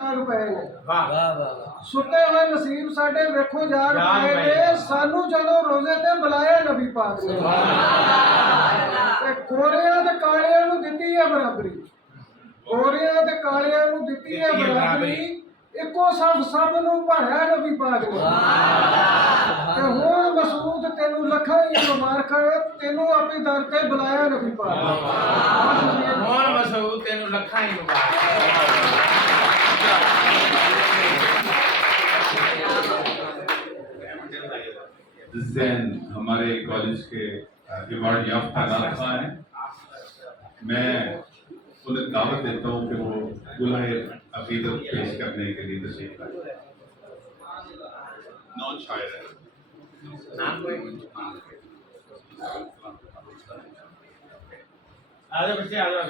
ਰੁਪਏ ਨੇ। ਵਾਹ ਵਾਹ ਵਾਹ ਸੁੱਤੇ ਹੋਏ ਨਸੀਬ ਸਾਡੇ ਵੇਖੋ ਜਾਗ ਪਏ ਨੇ। ਸਾਨੂੰ ਜਦੋਂ ਰੋਜ਼ੇ ਤੇ ਬੁਲਾਇਆ ਨਬੀ ਪਾਕ ਨੇ। ਤੇ ਗੋਰਿਆਂ ਤੇ ਕਾਲਿਆਂ ਨੂੰ ਦਿੱਤੀ ਹੈ ਬਰਾਬਰੀ। ਗੋਰਿਆਂ ਤੇ ਕਾਲਿਆਂ ਨੂੰ ਦਿੱਤੀ ਹੈ ਬਰਾਬਰੀ। ਇੱਕੋ ਸਭ ਨੂੰ ਭਰਿਆ ਨਬੀ ਪਾਕ ਨੇ। ਤੇ ਹੁਣ ਮਸੂਦ ਤੈਨੂੰ ਲੱਖਾਂ ਹੀ ਮੁਬਾਰਕਾਂ ਤੈਨੂੰ ਆਪਣੀ ਦਰ ਤੇ ਬੁਲਾਇਆ ਨਬੀ ਪਾਕ ਨੇ। ਹੁਣ ਮਸੂਦ ਤੈਨੂੰ ਲੱਖਾਂ ਹੀ ਮੁਬਾਰਕਾਂ। जिस दिन हमारे कॉलेज के अवार्ड याफ्ता नाज़िम हैं, मैं उन्हें दावत देता हूँ कि वो दुल्हे अकीदत पेश करने के लिए तशरीफ लाएं। नॉन शायर है नाम कोई आ जाओ बच्चे आ जाओ